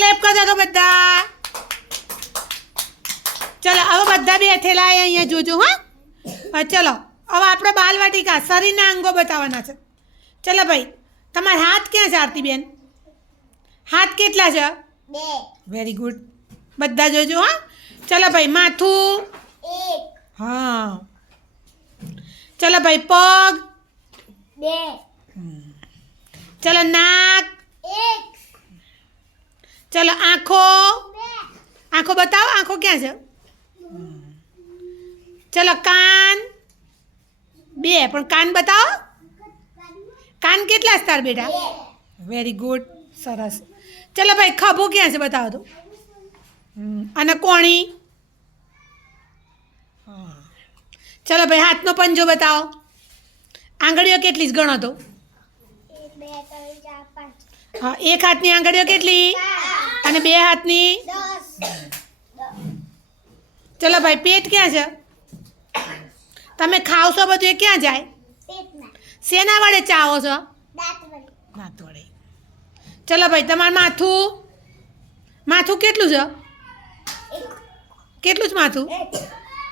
Clap કરતા તો બધા. ચલો હવે બધા બેઠેલા અહીંયા જોજો હા. ચલો હવે આપણે બાલવાટિકા શરીરના અંગો બતાવવાના છે. ચલો ભાઈ તમારા હાથ ક્યાં છે આરતીબેન? હાથ કેટલા છે? 2 વેરી ગુડ. બધા જોજો હા. ચલો ભાઈ માથું. 1 હા. ચલો ભાઈ પગ. 2 ચલો નાક. 1 ચલો આંખો. આંખો બતાવો, આંખો ક્યાં છે? ચલો કાન. 2 પણ કાન બતાવો. કાન કેટલા છે તાર બેટા? વેરી ગુડ, સરસ. ચલો ભાઈ ખભો ક્યાં છે બતાવો તો. અને કોણી. ચલો ભાઈ હાથનો પંજો બતાવો. આંગળીઓ કેટલી જ ગણો તો. 1 2 3 4 5 હા, એક હાથની આંગળીઓ કેટલી? અને 2 હાથની? 10 ચલો ભાઈ પેટ ક્યાં છે? તમે ખાવ છો બધું એ ક્યાં જાય? પેટમાં શેના વડે ચાવો છો? દાંત વડે દાંત વડે. ચલો ભાઈ તમારું માથું. માથું કેટલું છે? કેટલું છે માથું? 1